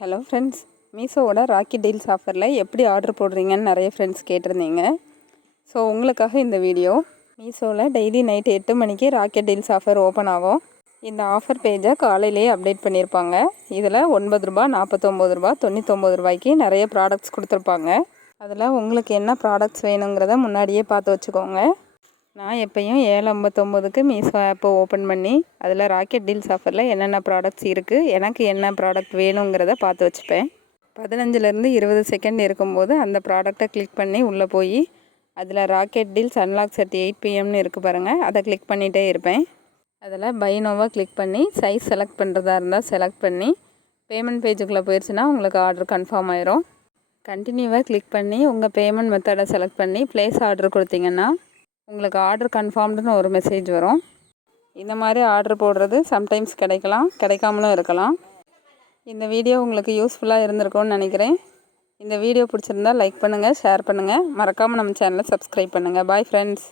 Hello friends, மீஷோவோட rakhi deals ஆஃபரில் எப்படி order போடுறீங்கன்னு நிறைய ஃப்ரெண்ட்ஸ் கேட்டிருந்தீங்க. ஸோ உங்களுக்காக இந்த வீடியோ. மீஷோவில் டெய்லி நைட் 8 மணிக்கு ராக்கெட் டீல்ஸ் ஆஃபர் ஓப்பன் ஆகும். இந்த ஆஃபர் பேஜை காலையிலேயே அப்டேட் பண்ணியிருப்பாங்க. இதில் ₹9, ₹49, ₹99 நிறைய ப்ராடக்ட்ஸ் கொடுத்துருப்பாங்க. அதில் உங்களுக்கு என்ன ப்ராடக்ட்ஸ் வேணுங்கிறத முன்னாடியே பார்த்து வச்சுக்கோங்க. நான் எப்பயும் 7:59க்கு மீஷோ ஆப்பை ஓப்பன் பண்ணி அதில் ராக்கெட் டீல்ஸ் ஆஃபரில் என்னென்ன ப்ராடக்ட்ஸ் இருக்குது, எனக்கு என்ன ப்ராடக்ட் வேணுங்கிறத பார்த்து வச்சுப்பேன். 15லேருந்து 20 செகண்ட் இருக்கும்போது அந்த ப்ராடக்டை கிளிக் பண்ணி உள்ளே போய் அதில் rocket deals unlock at 8 PM இருக்குது பாருங்கள், அதை கிளிக் பண்ணிகிட்டே இருப்பேன். அதில் பை நோவை கிளிக் பண்ணி சைஸ் செலக்ட் பண்ணுறதா இருந்தால் செலக்ட் பண்ணி பேமெண்ட் பேஜுக்குள்ளே போயிடுச்சுன்னா உங்களுக்கு ஆர்டர் கன்ஃபார்ம் ஆயிரும். கண்டினியூவாக கிளிக் பண்ணி உங்கள் பேமெண்ட் மெத்தடை செலக்ட் பண்ணி ப்ளேஸ் ஆர்டர் கொடுத்தீங்கன்னா உங்களுக்கு ஆர்டர் கன்ஃபார்ம்டுன்னு ஒரு மெசேஜ் வரும். இந்த மாதிரி ஆர்டர் போடுறது சம்டைம்ஸ் கிடைக்கலாம், கிடைக்காமலும் இருக்கலாம். இந்த வீடியோ உங்களுக்கு யூஸ்ஃபுல்லாக இருந்திருக்கும்னு நினைக்கிறேன். இந்த வீடியோ பிடிச்சிருந்தா லைக் பண்ணுங்கள், ஷேர் பண்ணுங்கள், மறக்காமல் நம்ம சேனலை சப்ஸ்கிரைப் பண்ணுங்கள். Bye friends.